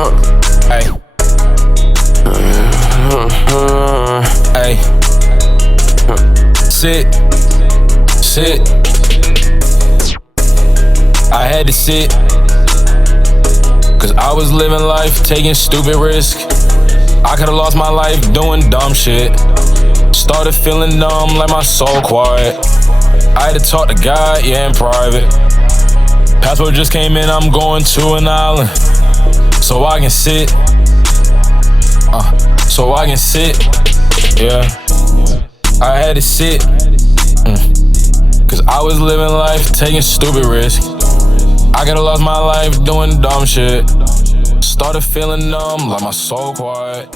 Hey. Hey. Sit. I had to sit. Cause I was living life, taking stupid risks. I could've lost my life doing dumb shit. Started feeling numb, like my soul quiet. I had to talk to God, yeah, in private. Passport just came in, I'm going to an island. So I can sit. So I can sit. Yeah. I had to sit. Cause I was living life, taking stupid risks. I could've lost my life doing dumb shit. Started feeling numb, like my soul quiet.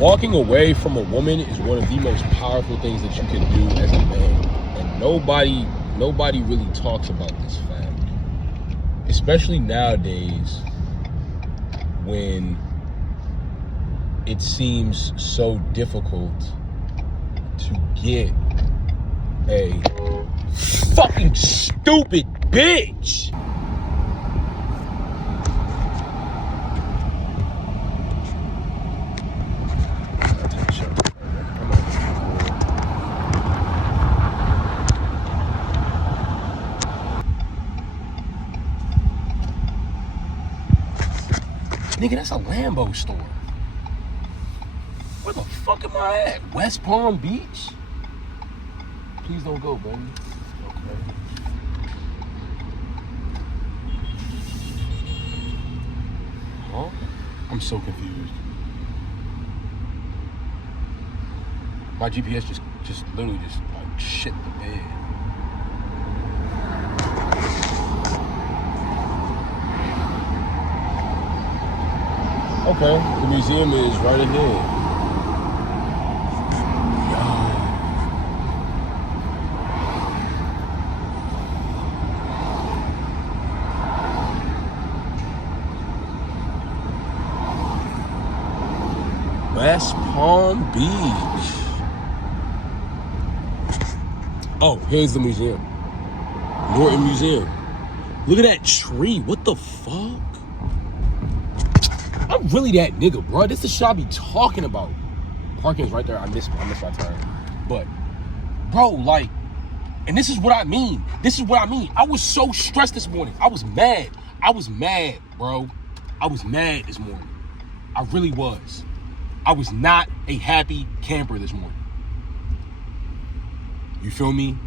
Walking away from a woman is one of the most powerful things that you can do as a man. And nobody really talks about this fact. Especially nowadays when it seems so difficult to get a fucking stupid bitch. Nigga, that's a Lambo store. Where the fuck am I at? West Palm Beach? Please don't go, baby. Okay. Huh? I'm so confused. My GPS just literally just like shit the bed. Okay, the museum is right ahead. West Palm Beach. Oh, here's the museum. Norton Museum. Look at that tree. What the fuck? I'm really that nigga, bro. This is the shit I be talking about. Parking's right there. I missed my turn. But, bro, like, and this is what I mean. I was so stressed this morning. I was mad, bro. I was mad this morning. I really was. I was not a happy camper this morning. You feel me?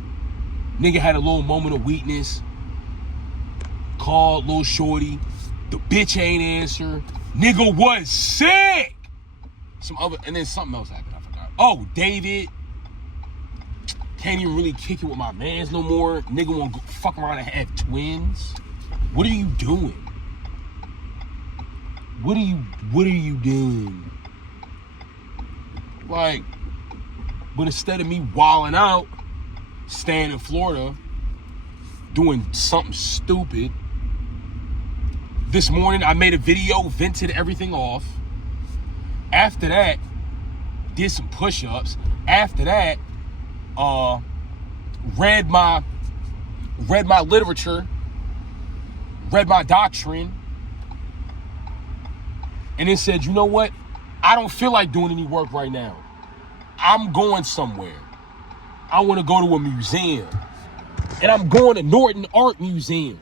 Nigga had a little moment of weakness. Called little shorty. The bitch ain't answer. Nigga was sick. And then something else happened. I forgot. Oh, David. Can't even really kick it with my mans no more. Nigga wanna go fuck around and have twins. What are you doing? What are you doing? Like, but instead of me wilding out, staying in Florida, doing something stupid, this morning I made a video, vented everything off. After that, did some push-ups. After that, read my literature, read my doctrine, and then said, you know what? I don't feel like doing any work right now. I'm going somewhere. I want to go to a museum. And I'm going to Norton Art Museum.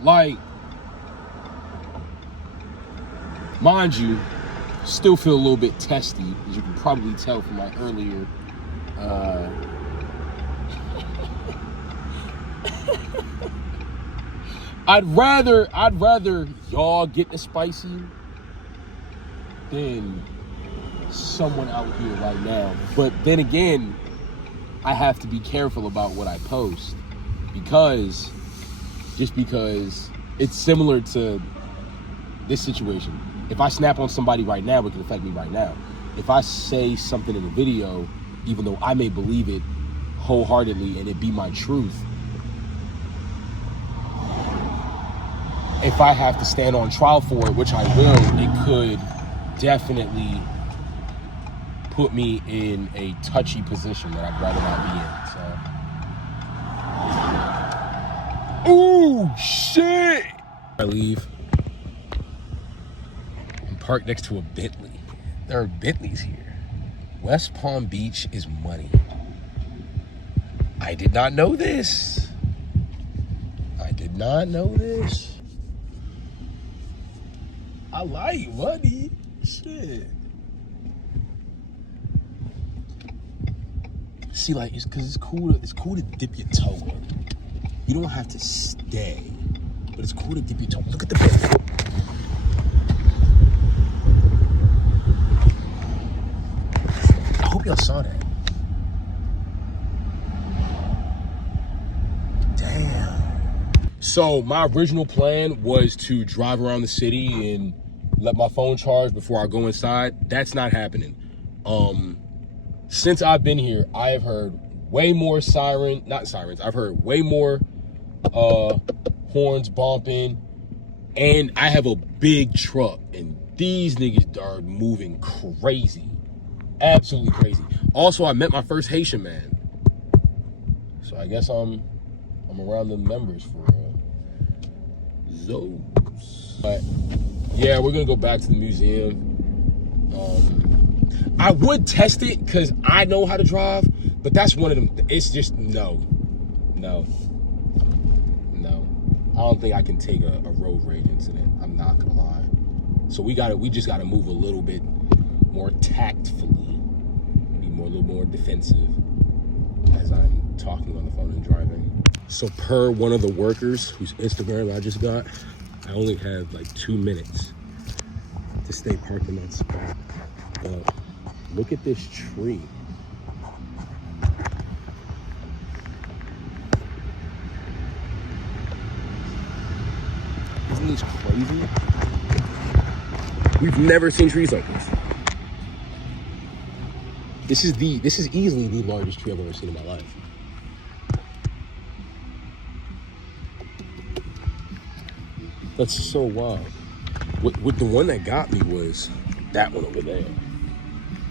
Like, mind you, still feel a little bit testy, as you can probably tell from my earlier I'd rather y'all get the spicy than someone out here right now. But then again, I have to be careful about what I post because it's similar to this situation. If I snap on somebody right now, it can affect me right now. If I say something in a video, even though I may believe it wholeheartedly and it be my truth, if I have to stand on trial for it, which I will, it could definitely put me in a touchy position that I'd rather not be in. So, ooh, shit! I leave and park next to a Bentley. There are Bentleys here. West Palm Beach is money. I did not know this. I did not know this. I like money. Shit. See, like, it's because it's cool to dip your toe in. You don't have to stay, but it's cool to dip your toe. Look at the bed. I hope y'all saw that. Damn. So my original plan was to drive around the city and let my phone charge before I go inside. That's not happening. Since I've been here, I have heard way more I've heard way more horns bumping, and I have a big truck, and these niggas are moving crazy, absolutely crazy. Also, I met my first Haitian man, so I guess I'm around the members for Zos. But yeah, we're gonna go back to the museum. I would test it because I know how to drive, but that's one of them. It's just no. I don't think I can take a road rage incident. I'm not gonna lie. So we just gotta move a little bit more tactfully, be a little more defensive as I'm talking on the phone and driving. So per one of the workers whose Instagram I just got, I only have like 2 minutes to stay parked in that spot. But look at this tree. Isn't this crazy? We've never seen trees like this. This is easily the largest tree I've ever seen in my life. That's so wild. What the one that got me was that one over there.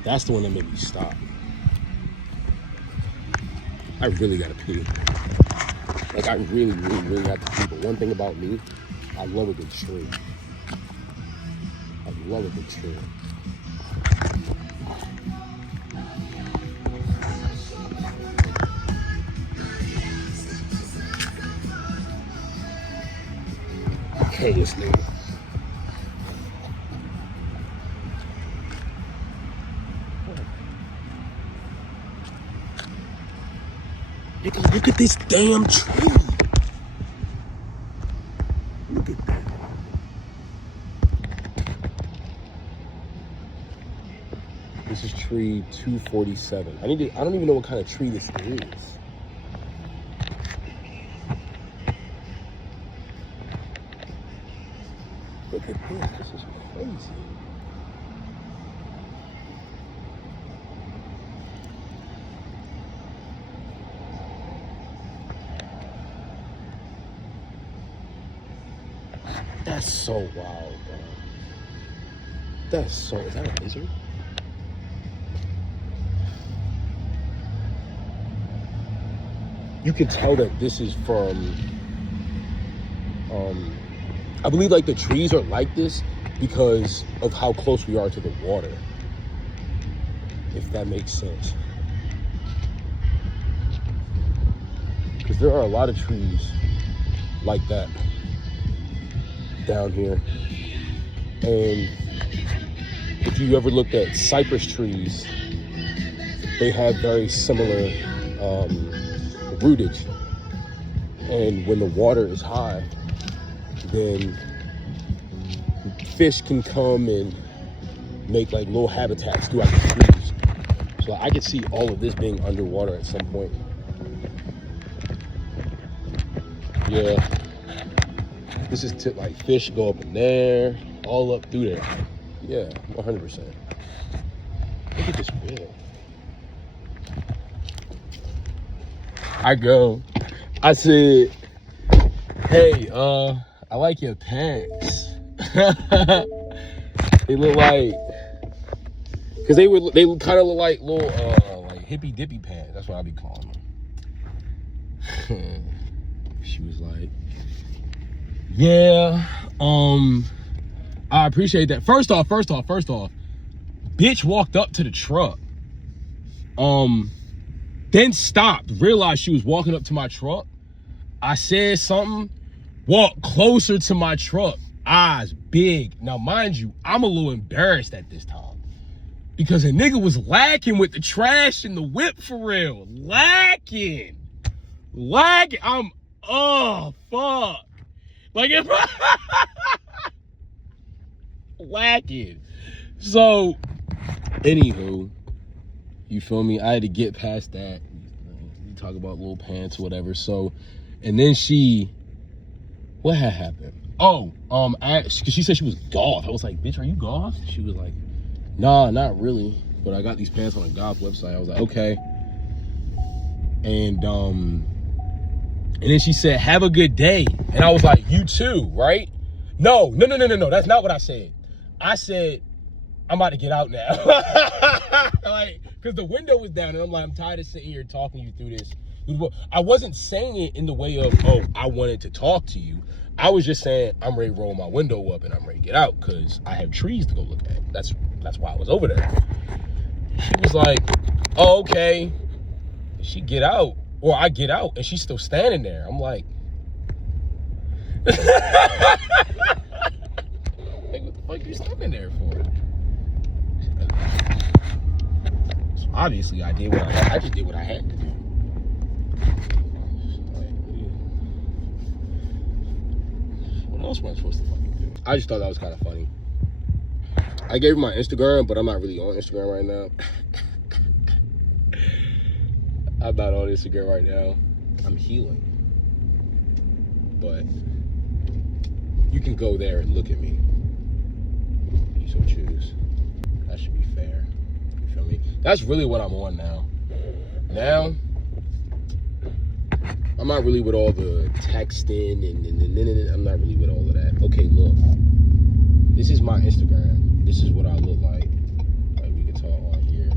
That's the one that made me stop. I really gotta pee. Like, I really have to pee. But one thing about me, I love a good tree. I love a good tree. Hey, this nigga. Nigga, look at this damn tree. Look at that. This is tree 247. I don't even know what kind of tree this is. Look at this. This is crazy. That's so wild, bro. Is that a lizard? You can tell that this is from, I believe like the trees are like this because of how close we are to the water, if that makes sense. Because there are a lot of trees like that down here. And if you ever looked at cypress trees, they have very similar rootage. And when the water is high, then fish can come and make like little habitats throughout the trees. So I could see all of this being underwater at some point. Yeah. This is like fish go up in there, all up through there. Yeah, 100%. Look at this whale. I said, hey, I like your pants. They look like, cause they kind of look like little like hippy dippy pants. That's what I be calling them. She was like, yeah, I appreciate that. First off, bitch walked up to the truck. Then stopped, realized she was walking up to my truck. I said something, walked closer to my truck, eyes big. Now, mind you, I'm a little embarrassed at this time because a nigga was lacking with the trash in the whip for real. Lacking. I'm, oh, fuck. Like, if lacking. So, anywho, you feel me? I had to get past that. You talk about little pants or whatever. So, and then what had happened? Oh, cause she said she was goth. I was like, bitch, are you goth? She was like, nah, not really. But I got these pants on a goth website. I was like, okay. And then she said, have a good day. And I was like, you too, right? No. That's not what I said. I said, I'm about to get out now. Like, cause the window was down and I'm like, I'm tired of sitting here talking you through this. I wasn't saying it in the way of, oh, I wanted to talk to you. I was just saying, I'm ready to roll my window up and I'm ready to get out cause I have trees to go look at. That's why I was over there. She was like, oh, okay. She get out, or I get out and she's still standing there. I'm like, like, what the fuck are you standing there for? So obviously I just did what I had to do. What else am I supposed to fucking do? I just thought that was kind of funny. I gave her my Instagram, but I'm not really on Instagram right now. I'm not on Instagram right now. I'm healing. But you can go there and look at me. You so choose. That should be fair. You feel me? That's really what I'm on now. Now, I'm not really with all the texting and I'm not really with all of that. Okay, look. This is my Instagram. This is what I look like. Like, we can talk on here.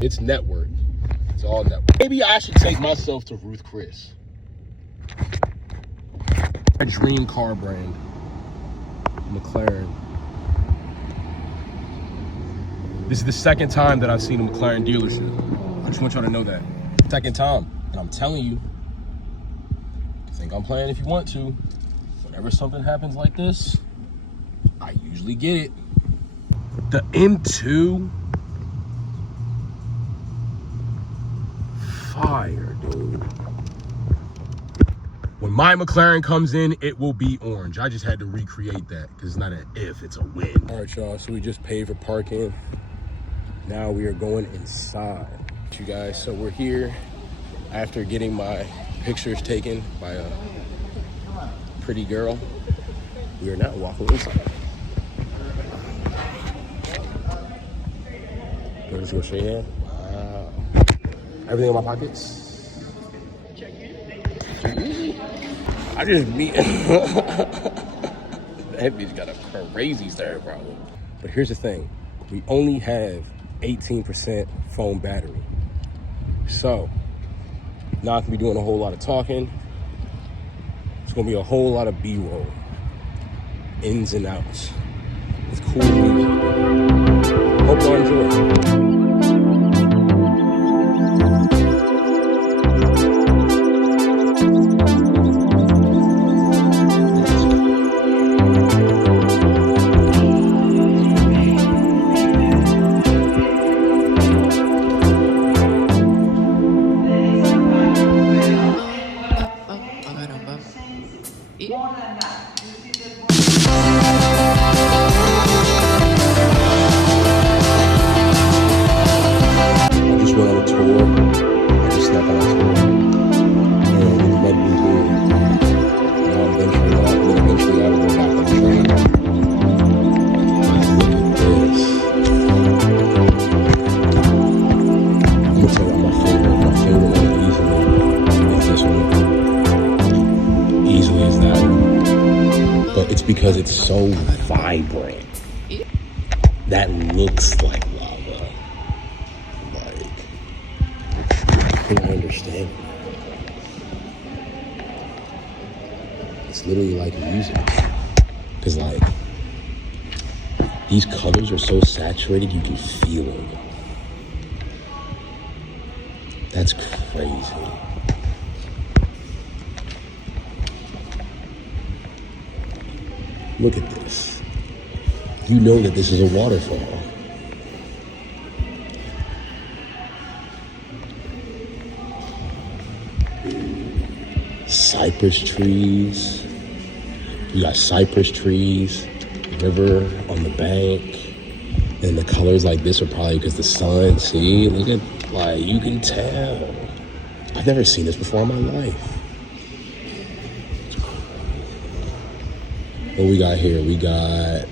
It's network. It's all network. Maybe I should take myself to Ruth Chris. My dream car brand. McLaren. This is the second time that I've seen a McLaren dealership. I just want y'all to know that. Second time. And I'm telling you, think I'm playing if you want to. Whenever something happens like this, I usually get it. The M2, fire, dude. When my McLaren comes in, it will be orange. I just had to recreate that because it's not an if, it's a when. All right, y'all, so we just paid for parking. Now we are going inside. You guys, so we're here after getting my pictures taken by a pretty girl. We are now walking inside. Let us go shake hand. Wow. Everything in my pockets. I just meet. That bitch got a crazy stare problem. But here's the thing. We only have 18% phone battery. So, not gonna be doing a whole lot of talking. It's gonna be a whole lot of B-roll. Ins and outs. With cool music. Hope y'all enjoy. Because it's so vibrant. That looks like lava. Like, I don't understand. It's literally like music. Because, like, these colors are so saturated, you can feel them. That's crazy. Look at this. You know that this is a waterfall. Cypress trees. You got cypress trees, river on the bank. And the colors like this are probably because the sun, see? Look at, like, you can tell. I've never seen this before in my life. What we got here? We got,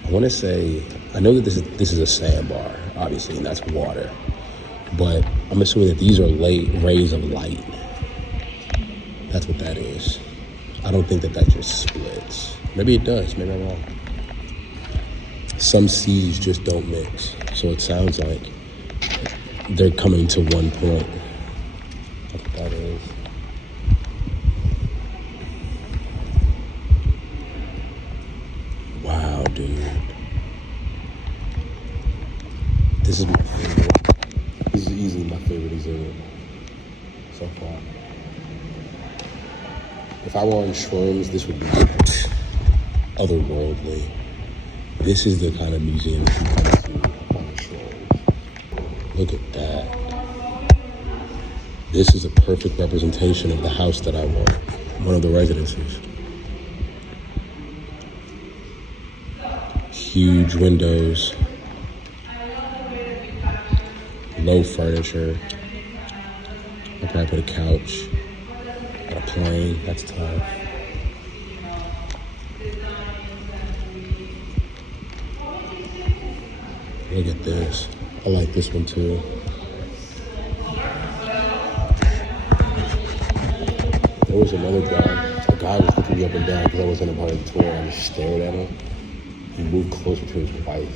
I want to say, I know that this is a sandbar, obviously, and that's water. But I'm assuming that these are rays of light. That's what that is. I don't think that just splits. Maybe it does, maybe I'm wrong. Some seas just don't mix. So it sounds like they're coming to one point. That's what that is. Wow, dude. This is my favorite. This is easily my favorite exhibit so far. If I were on shrooms, this would be otherworldly. This is the kind of museum that you come to on shrooms. Look at that. This is a perfect representation of the house that I want, one of the residences. Huge windows, low furniture. I'll probably put a couch. Got a plane, that's tough. Look at this. I like this one too. There was another guy. A guy was looking me up and down because I wasn't a part of the tour. I just stared at him. He moved closer to his wife.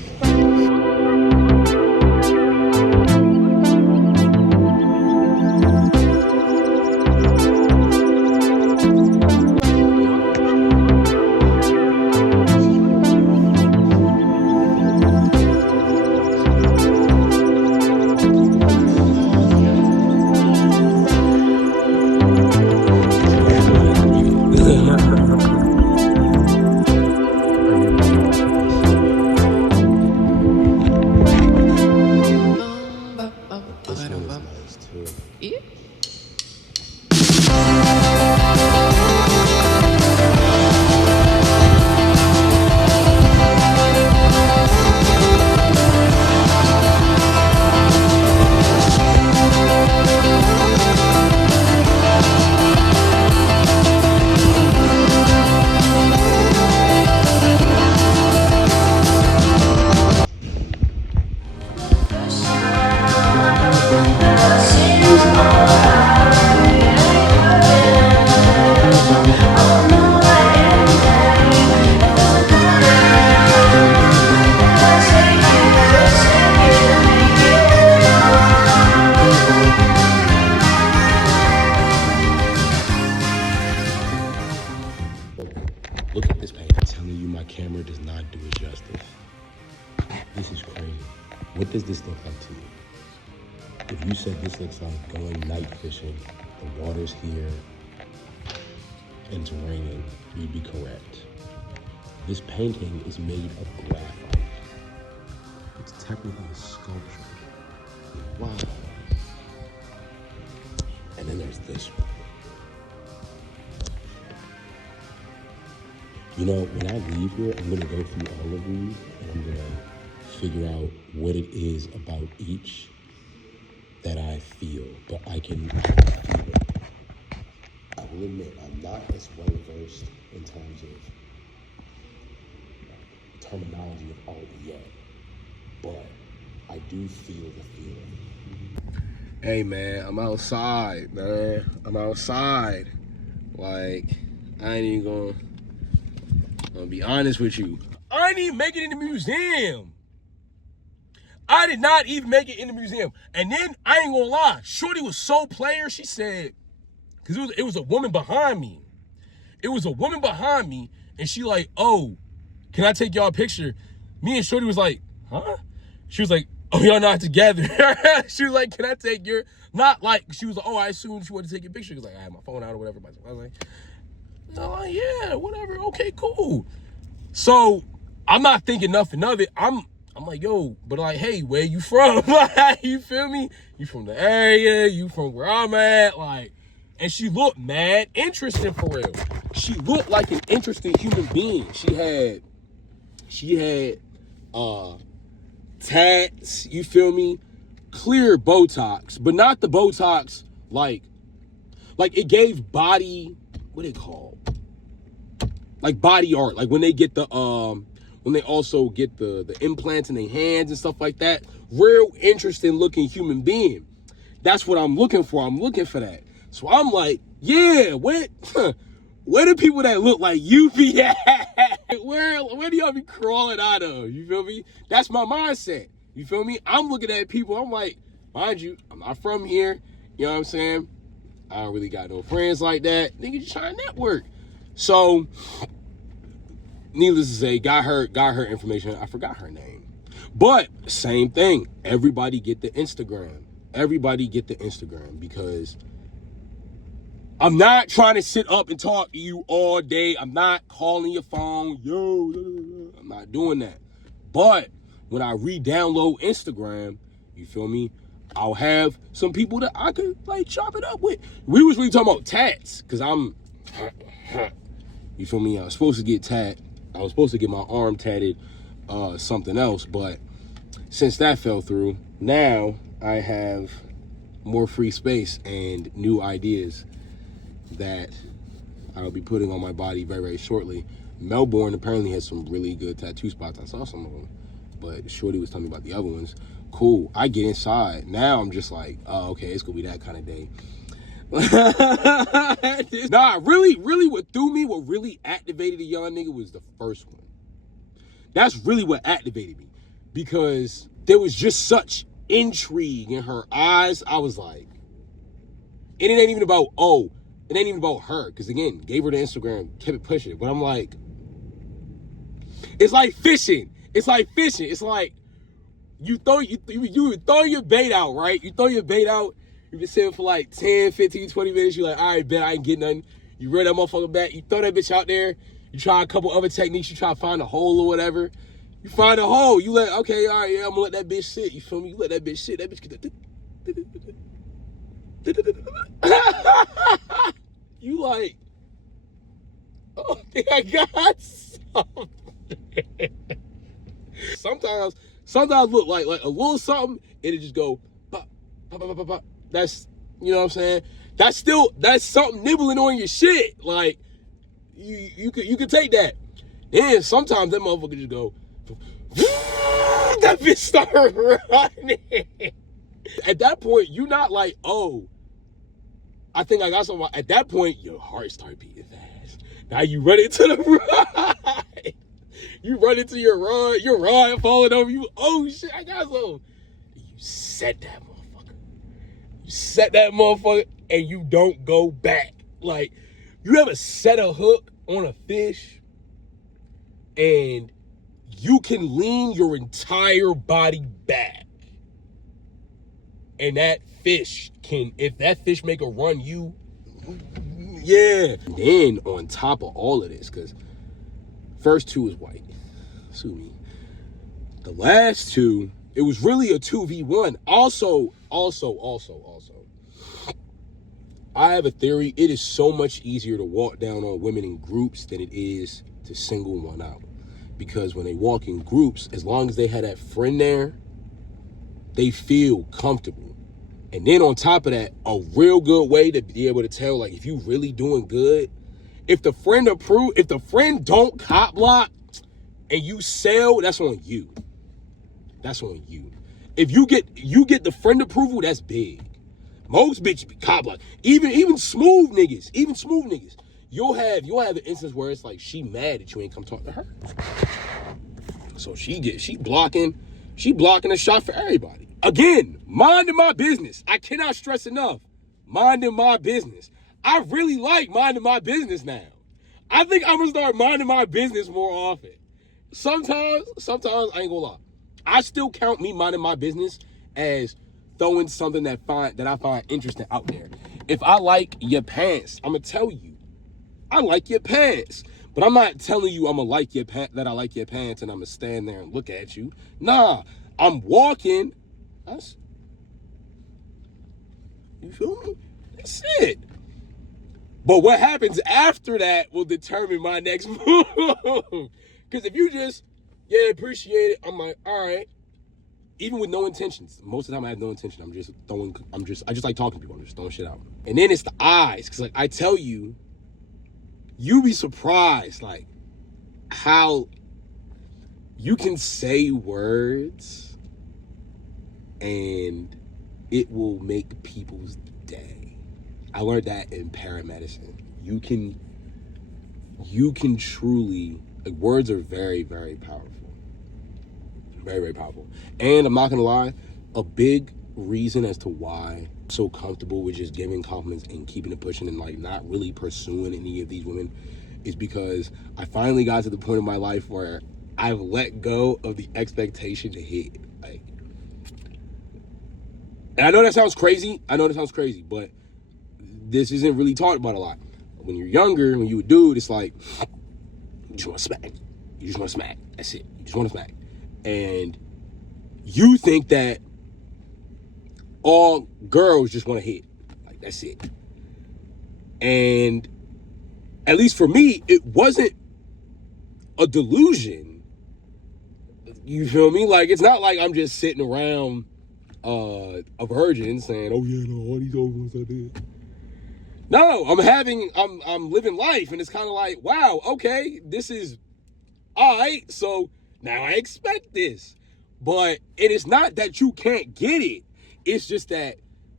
Look at this paint. I'm telling you, my camera does not do it justice. This is crazy. What does this look like to you? If you said this looks like going night fishing, the water's here, and it's raining, you'd be correct. This painting is made of graphite. It's technically a sculpture. Wow. And then there's this one. You know, when I leave here, I'm gonna go through all of these and I'm gonna figure out what it is about each that I feel, but I can feel it. I will admit, I'm not as well versed in terms of terminology of art yet, but I do feel the feeling. Hey man, I'm outside, man. I'm outside. Like, I ain't even gonna be honest with you. I didn't even make it in the museum. I did not even make it in the museum. And then, I ain't gonna lie, Shorty was so player, she said, because it was a woman behind me. It was a woman behind me, and she like, oh, can I take y'all a picture? Me and Shorty was like, huh? She was like, oh, y'all not together. She was like, can I take your, not like, she was like, oh, I assumed she wanted to take a picture. Because like, I had my phone out or whatever. I was like, oh, yeah, whatever. Okay, cool. So I'm not thinking nothing of it. I'm like, yo, but like, hey, where you from? You feel me? You from the area? You from where I'm at? Like, and she looked mad interesting for real. She looked like an interesting human being. She had tats, you feel me? Clear Botox, but not the Botox like it gave body, what they call? Like body art. Like when they get the when they also get the implants in their hands and stuff like that. Real interesting looking human being. That's what I'm looking for. I'm looking for that. So I'm like, yeah, where the people that look like you be at? Where do y'all be crawling out of? You feel me? That's my mindset. You feel me? I'm looking at people. I'm like, mind you, I'm not from here. You know what I'm saying? I don't really got no friends like that. Nigga, just trying to network. So, needless to say, got her information. I forgot her name. But, same thing. Everybody get the Instagram. Everybody get the Instagram because I'm not trying to sit up and talk to you all day. I'm not calling your phone. Yo, I'm not doing that. But when I re-download Instagram, you feel me? I'll have some people that I could like chop it up with. We was really talking about tats because you feel me? I was supposed to get tat. I was supposed to get my arm tatted, something else. But since that fell through, now I have more free space and new ideas that I'll be putting on my body very, very shortly. Melbourne apparently has some really good tattoo spots. I saw some of them, but Shorty was telling me about the other ones. Cool. I get inside. Now I'm just like, oh, okay, it's gonna be that kind of day. Nah, really what threw me, what really activated a young nigga was the first one. That's really what activated me because there was just such intrigue in her eyes. I was like, and it ain't even about, it ain't even about her. Because again, gave her the Instagram, kept it pushing. But I'm like, it's like fishing. It's like you throw your bait out, right? You throw your bait out. You've been sitting for like 10, 15, 20 minutes. You're like, all right, bet I ain't getting nothing. You reel that motherfucker back. You throw that bitch out there. You try a couple other techniques. You try to find a hole or whatever. You find a hole. You let, okay, all right, yeah, I'm going to let that bitch sit. You feel me? You let that bitch sit. That bitch get you like, oh, I think I got something. Sometimes look like a little something, it'll just go pop, pop, pop, pop, pop. That's, you know what I'm saying? That's something nibbling on your shit. Like, you could take that. Then sometimes that motherfucker just go, that bitch start running. At that point, you're not like, oh, I think I got something. At that point, your heart starts beating fast. Now you run into the ride. You run into your rod falling over you. Oh shit, I got some. You set that motherfucker. You set that motherfucker and you don't go back. Like, you ever set a hook on a fish and you can lean your entire body back. And that fish can, if that fish make a run, you, yeah. Then on top of all of this, because first two is white. Sue me. The last two, it was really a 2v1. Also, I have a theory. It is so much easier to walk down on women in groups than it is to single one out. Because when they walk in groups, as long as they have that friend there, they feel comfortable. And then on top of that, a real good way to be able to tell, like, if you really doing good, if the friend don't cop block and you sell, that's on you. That's on you. If you get the friend approval, that's big. Most bitches be cop block. Even smooth niggas. You'll have an instance where it's like she mad that you ain't come talk to her. So she blocking a shot for everybody. Again, minding my business. I cannot stress enough. Minding my business. I really like minding my business now. I think I'm gonna start minding my business more often. Sometimes I ain't gonna lie. I still count me minding my business as throwing something that I find interesting out there. If I like your pants, I'm gonna tell you, I like your pants. But I'm not telling you that I like your pants and I'm gonna stand there and look at you. Nah, I'm walking. You feel me? That's it. But what happens after that will determine my next move. Because if you just, appreciate it, I'm like, all right. Even with no intentions. Most of the time I have no intention. I just like talking to people. I'm just throwing shit out. And then it's the eyes. Because like I tell you, you be surprised like how you can say words and it will make people's day. I learned that in paramedicine. You can truly, like, words are very, very powerful. Very, very powerful. And I'm not gonna lie, a big reason as to why I'm so comfortable with just giving compliments and keeping it pushing and like not really pursuing any of these women is because I finally got to the point in my life where I've let go of the expectation to hit. Like, and I know that sounds crazy, but this isn't really talked about a lot. When you're younger, when you're a dude, it's like, you just want to smack. You just want to smack. That's it. You just want to smack. And you think that all girls just want to hit. Like, that's it. And at least for me, it wasn't a delusion. You feel me? Like, it's not like I'm just sitting around a virgin saying, oh yeah, no, all these old ones I did. No, I'm living life, and it's kind of like, wow, okay, this is all right, so now I expect this. But it is not that you can't get it. It's just that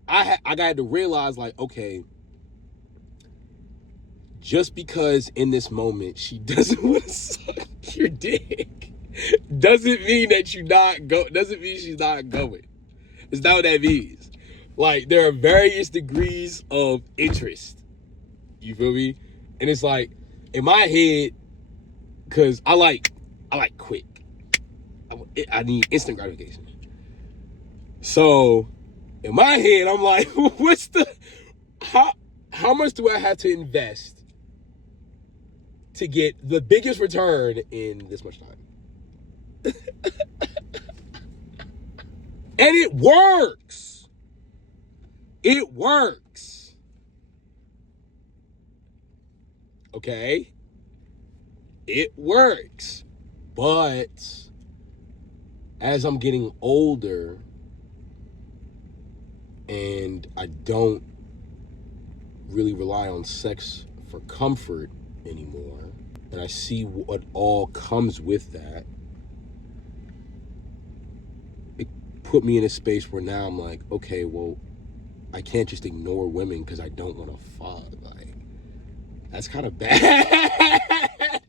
I got to realize, like, okay, just because in this moment she doesn't want to suck your dick doesn't mean that doesn't mean she's not going. It's not what that means. Like, there are various degrees of interest. You feel me? And it's like, in my head, because I like quick. I need instant gratification. So, in my head, I'm like, how much do I have to invest to get the biggest return in this much time? And it works. It works. Okay? It works. But as I'm getting older and I don't really rely on sex for comfort anymore, and I see what all comes with that, it put me in a space where now I'm like, okay, well, I can't just ignore women because I don't want to fuck. Like, that's kind of bad.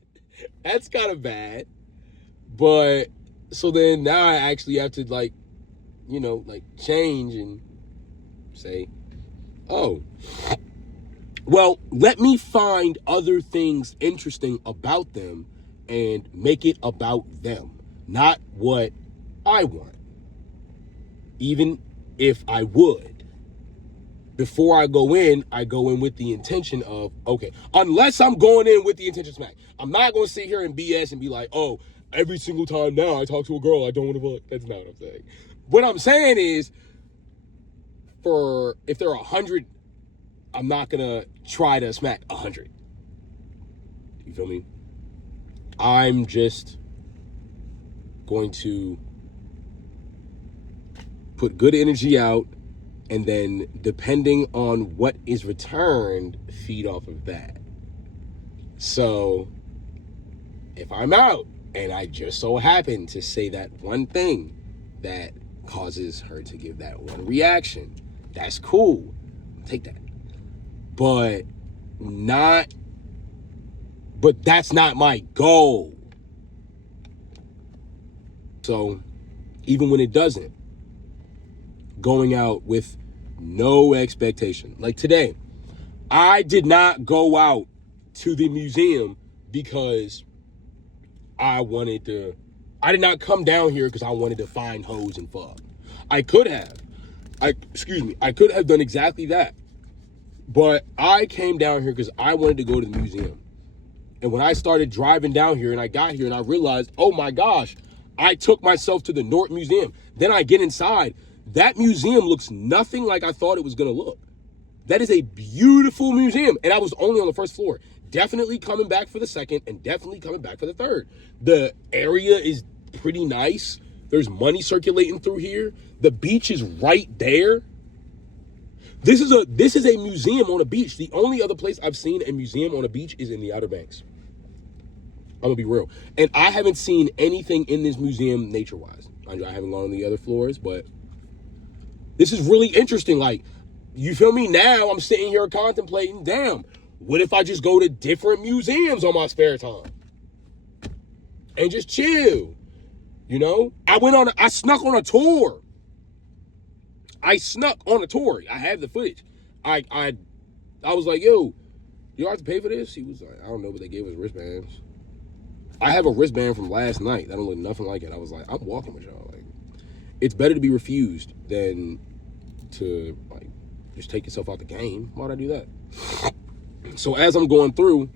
That's kind of bad. But so then now I actually have to, like, you know, like, change and say, oh, well, let me find other things interesting about them and make it about them, not what I want. Even if I would. Before I go in with the intention of, okay, unless I'm going in with the intention to smack. I'm not going to sit here and BS and be like, oh, every single time now I talk to a girl, I don't want to fuck. That's not what I'm saying. What I'm saying is, if there are 100, I'm not going to try to smack 100. You feel me? I'm just going to put good energy out, and then depending on what is returned, feed off of that. So if I'm out and I just so happen to say that one thing that causes her to give that one reaction, that's cool. Take that. But that's not my goal. So even when it doesn't, going out with no expectation. Like today, I did not go out to the museum because I did not come down here because I wanted to find hoes and fuck. I could have. I could have done exactly that. But I came down here because I wanted to go to the museum. And when I started driving down here and I got here and I realized, oh my gosh, I took myself to the Norton Museum. Then I get inside. That museum looks nothing like I thought it was going to look. That is a beautiful museum. And I was only on the first floor. Definitely coming back for the second and definitely coming back for the third. The area is pretty nice. There's money circulating through here. The beach is right there. This is a museum on a beach. The only other place I've seen a museum on a beach is in the Outer Banks. I'm gonna be real. And I haven't seen anything in this museum nature-wise. I haven't gone on the other floors, but this is really interesting. Like, you feel me? Now I'm sitting here contemplating, damn, what if I just go to different museums on my spare time? And just chill. You know? I snuck on a tour. I have the footage. I was like, yo, you have to pay for this? He was like, I don't know, but they gave us wristbands. I have a wristband from last night that don't look nothing like it. I was like, I'm walking with y'all. Like, it's better to be refused than to like just take yourself out the game. Why'd I do that? So as I'm going through,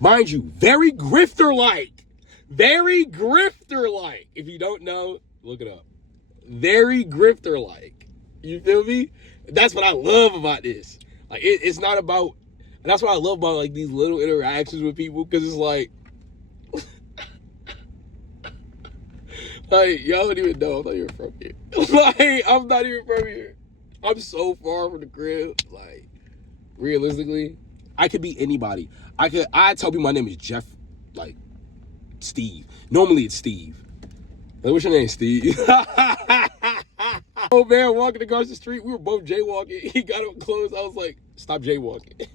mind you, very grifter-like. Very grifter-like. If you don't know, look it up. Very grifter-like. You feel me? That's what I love about this. Like, it's not about, and that's what I love about like these little interactions with people, because it's like, like, y'all don't even know I'm not even from here. Like, I'm not even from here. I'm so far from the crib. Like, realistically, I could be anybody. I tell people my name is Jeff, like, Steve. Normally it's Steve. Like, what's your name, Steve? Oh man, walking across the street, we were both jaywalking. He got up close. I was like, stop jaywalking.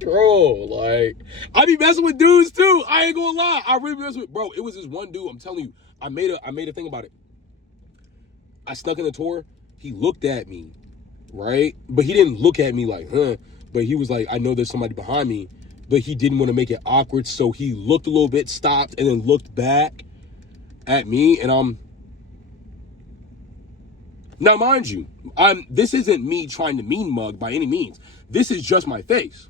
Bro, like, I be messing with dudes too. I ain't gonna lie. I really mess with, bro. It was this one dude. I'm telling you, I made a thing about it. I snuck in the tour. He looked at me, right? But he didn't look at me like, huh? But he was like, I know there's somebody behind me. But he didn't want to make it awkward, so he looked a little bit, stopped, and then looked back at me, and now, mind you, this isn't me trying to mean mug by any means. This is just my face.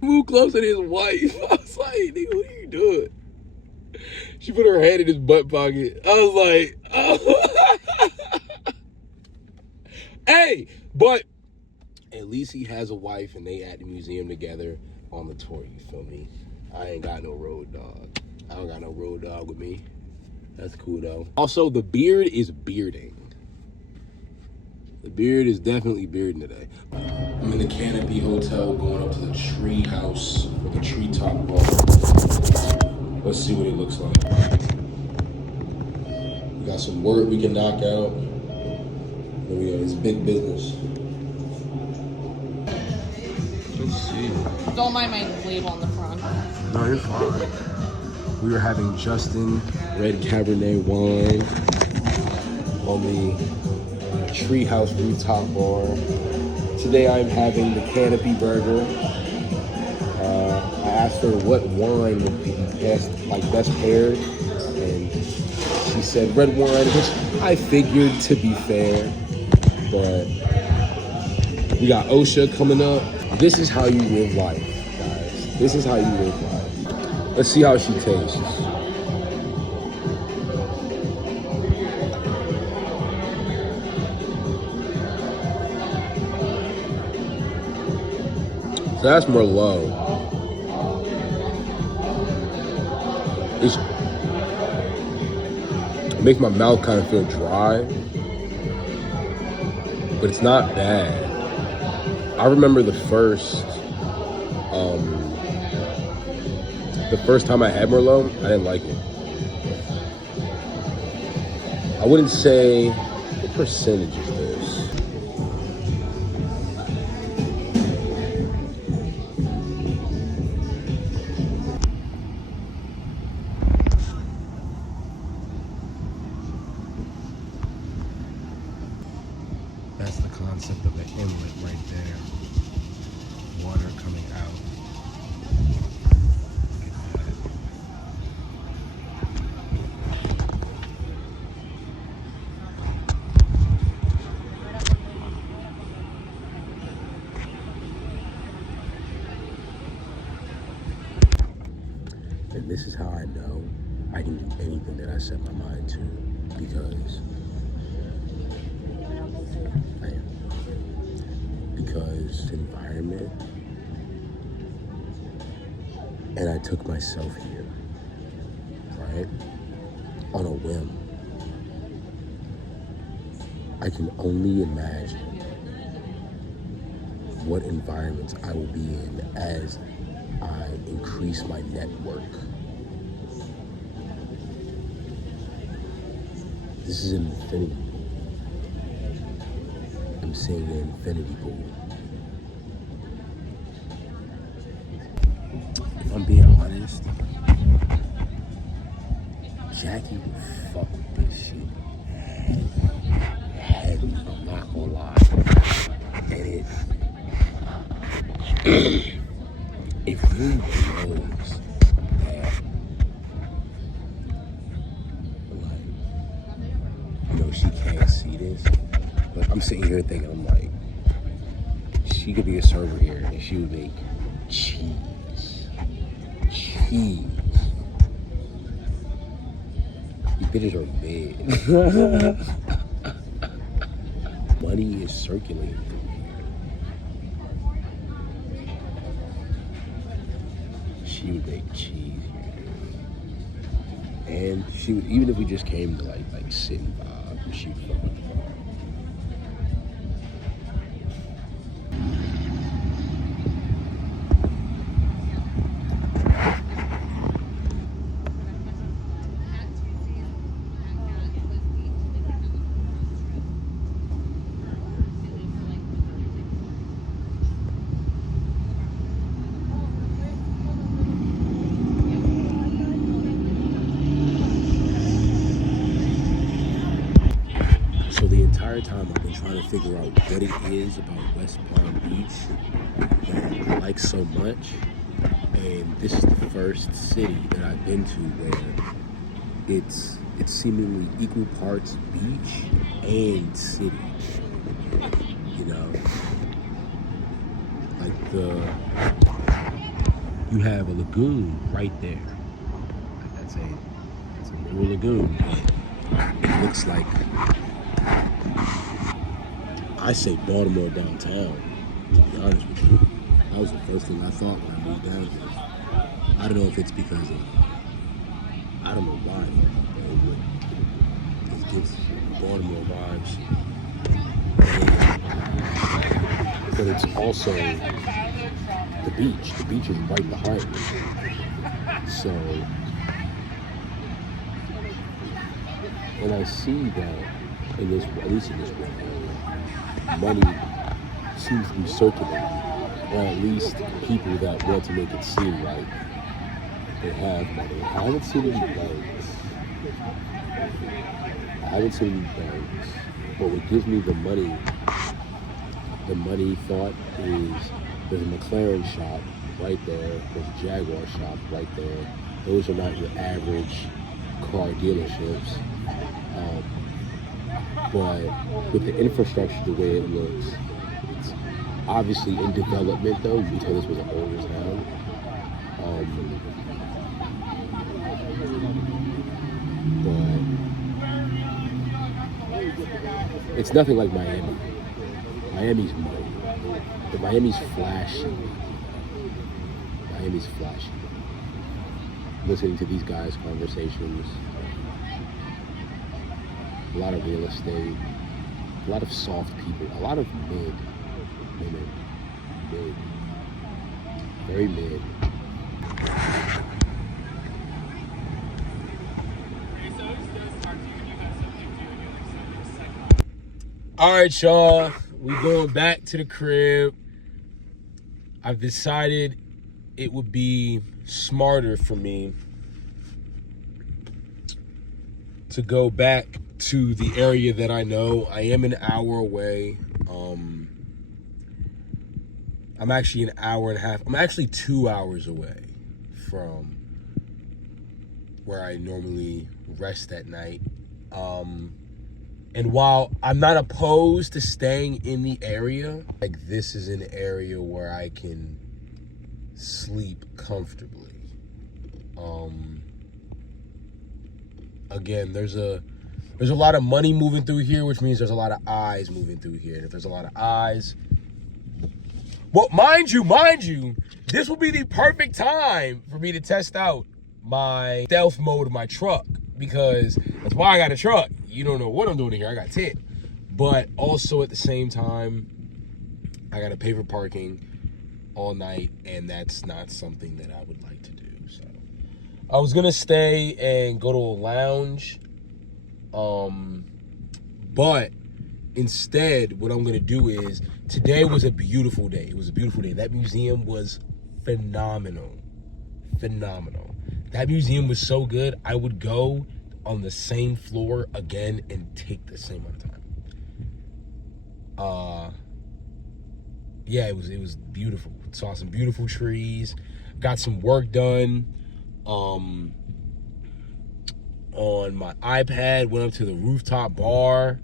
Moved closer to his wife. I was like, nigga, what are you doing? She put her hand in his butt pocket. I was like, oh. Hey, but at least he has a wife and they at the museum together on the tour, you feel me? I ain't got no road dog. I don't got no road dog with me. That's cool though. Also, the beard is bearding. The beard is definitely bearding today. I'm in the Canopy Hotel going up to the tree house with the treetop bar. Let's see what it looks like. We got some work we can knock out. It's big business. Let's see. Don't mind my label on the front. No, you're fine. We were having Justin Red Cabernet wine on the Treehouse Rooftop Bar. Today I'm having the Canopy Burger. I asked her what wine would be best paired, and she said red wine, which I figured, to be fair. But we got OSHA coming up. This is how you live life, guys. This is how you live life. Let's see how she tastes. So that's Merlot. It makes my mouth kind of feel dry, but it's not bad. I remember the first time I had Merlot, I didn't like it. I wouldn't say, what percentage is this? concept of an inlet right there. Water coming out. And this is how I know I can do anything that I set my mind to, because I am. Because environment, and I took myself here, right? On a whim. I can only imagine what environments I will be in as I increase my network. This is an infinity pool. I'm seeing an infinity pool. If I'm being honest, Jackie will fuck with this shit heavy, I'm not gonna lie. And it really blows that, like, she can't see this, but I'm sitting here thinking, I'm like, she could be a server here and she would make cheese. Cheese. These bitches are big. Money is circulating through here. She would make cheese here. And she would, even if we just came to like sit and vibe, she would fuck with the vibe. So the entire time I've been trying to figure out what it is about West Palm Beach that I like so much, and this is the first city that I've been to where it's seemingly equal parts beach and city. You know, like you have a lagoon right there. That's a little lagoon. It looks like, I say Baltimore downtown, to be honest with you. That was the first thing I thought when I moved down here. I don't know if it's because of, I don't know why, but it gives Baltimore vibes. But it's also the beach. The beach is right behind me. So, and I see that in this, at least in this one area, money seems to be circulating, or at least people that want to make it seem like they have money. I haven't seen any banks. But what gives me the money thought is there's a McLaren shop right there, there's a Jaguar shop right there. Those are not your average car dealerships. But with the infrastructure the way it looks, it's obviously in development though. You can tell this was an older town. But it's nothing like Miami. Miami's money. But Miami's flashy. Listening to these guys' conversations. A lot of real estate, a lot of soft people, a lot of mid women, very mid. All right, y'all, we going back to the crib. I've decided it would be smarter for me to go back to the area that I know. I am an hour away. I'm actually an hour and a half. I'm actually 2 hours away from where I normally rest at night. And while I'm not opposed to staying in the area, like this is an area where I can sleep comfortably. Again, there's a lot of money moving through here, which means there's a lot of eyes moving through here. And if there's a lot of eyes, well, mind you, this will be the perfect time for me to test out my stealth mode of my truck, because that's why I got a truck. You don't know what I'm doing here. I got tit. But also at the same time, I got to pay for parking all night, and that's not something that I would like to do. So I was gonna stay and go to a lounge, but instead what I'm gonna do is, today was a beautiful day. It was a beautiful day. That museum was phenomenal. That museum was so good, I would go on the same floor again and take the same amount of time. Yeah, it was beautiful. Saw some beautiful trees, got some work done on my iPad, went up to the rooftop bar,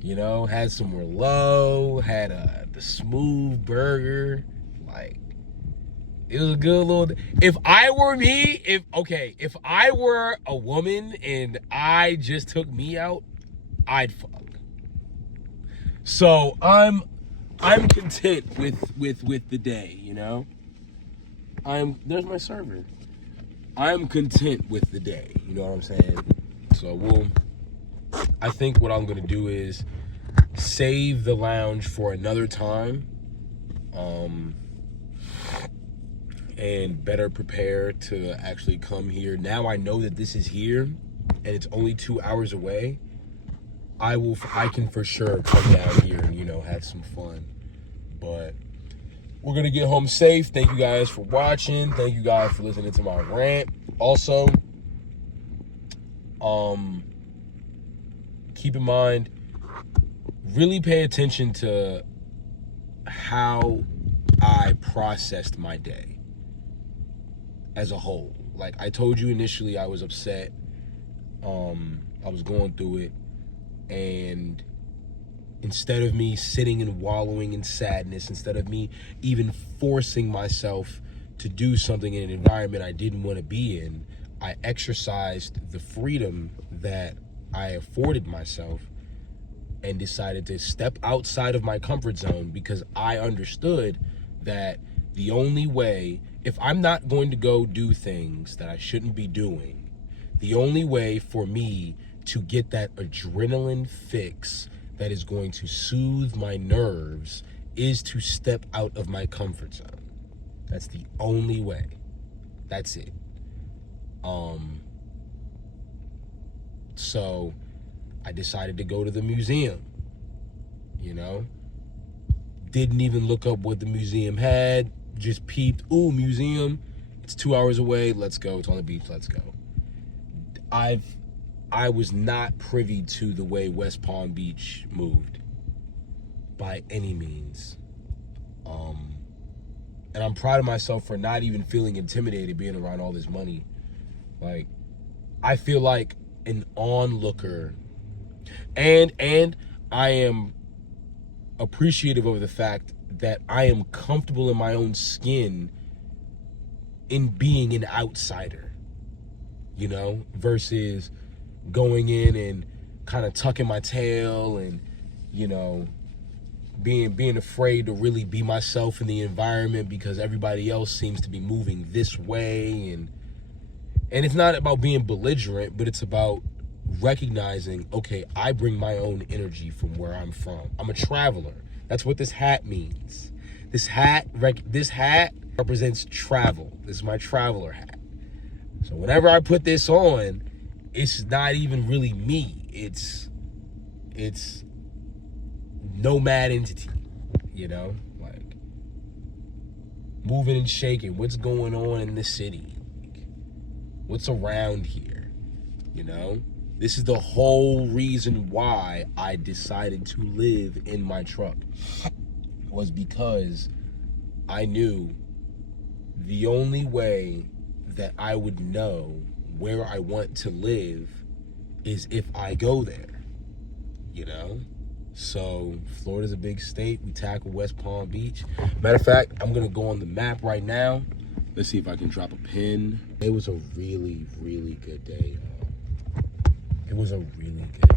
you know, had some Merlot, had the smooth burger. Like, it was a good little, if I were a woman and I just took me out, I'd fuck. So I'm content with the day, you know. There's my server. I'm content with the day, you know what I'm saying? So I think what I'm gonna do is save the lounge for another time, and better prepare to actually come here. Now I know that this is here and it's only 2 hours away. I can for sure come down here and, you know, have some fun. But we're gonna get home safe. Thank you guys for watching. Thank you guys for listening to my rant. Also, keep in mind, really pay attention to how I processed my day as a whole. Like I told you initially, I was upset. I was going through it, and instead of me sitting and wallowing in sadness, instead of me even forcing myself to do something in an environment I didn't want to be in, I exercised the freedom that I afforded myself and decided to step outside of my comfort zone, because I understood that the only way, if I'm not going to go do things that I shouldn't be doing, the only way for me to get that adrenaline fix that is going to soothe my nerves is to step out of my comfort zone. That's the only way. That's it. So I decided to go to the museum, you know? Didn't even look up what the museum had, just peeped, ooh, museum, it's 2 hours away, let's go, it's on the beach, let's go. I was not privy to the way West Palm Beach moved by any means. And I'm proud of myself for not even feeling intimidated being around all this money. Like, I feel like an onlooker, and I am appreciative of the fact that I am comfortable in my own skin in being an outsider, you know, versus going in and kind of tucking my tail and, you know, being afraid to really be myself in the environment because everybody else seems to be moving this way. And it's not about being belligerent, but it's about recognizing, okay, I bring my own energy from where I'm from. I'm a traveler. That's what this hat means. This hat represents travel. This is my traveler hat. So whenever I put this on, it's not even really me. It's nomad entity, you know, like moving and shaking. What's going on in the city? What's around here, you know? This is the whole reason why I decided to live in my truck, was because I knew the only way that I would know where I want to live is if I go there, you know? So Florida's a big state. We tackle West Palm Beach. Matter of fact, I'm gonna go on the map right now. Let's see if I can drop a pin. It was a really, really good day. It was a really good day.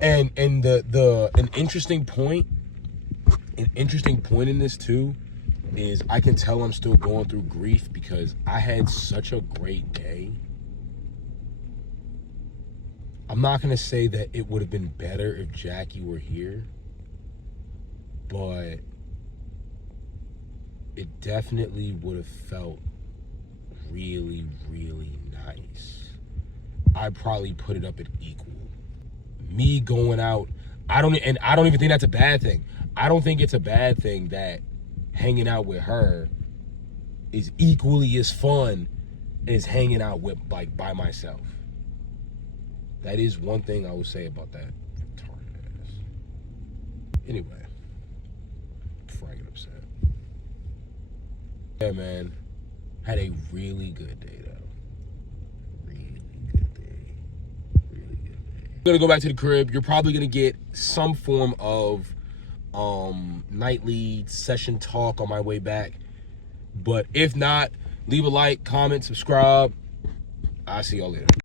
And an interesting point in this too is I can tell I'm still going through grief because I had such a great day. I'm not gonna say that it would have been better if Jackie were here, but it definitely would have felt really, really nice. I'd probably put it up at equal. Me going out, I don't even think that's a bad thing. I don't think it's a bad thing that hanging out with her is equally as fun as hanging out with, like, by myself. That is one thing I would say about that retarded ass. Anyway, before I get upset. Yeah, man. Had a really good day, though. Really good day. Really good day. I'm gonna go back to the crib. You're probably gonna get some form of nightly session talk on my way back. But if not, leave a like, comment, subscribe. I'll see y'all later.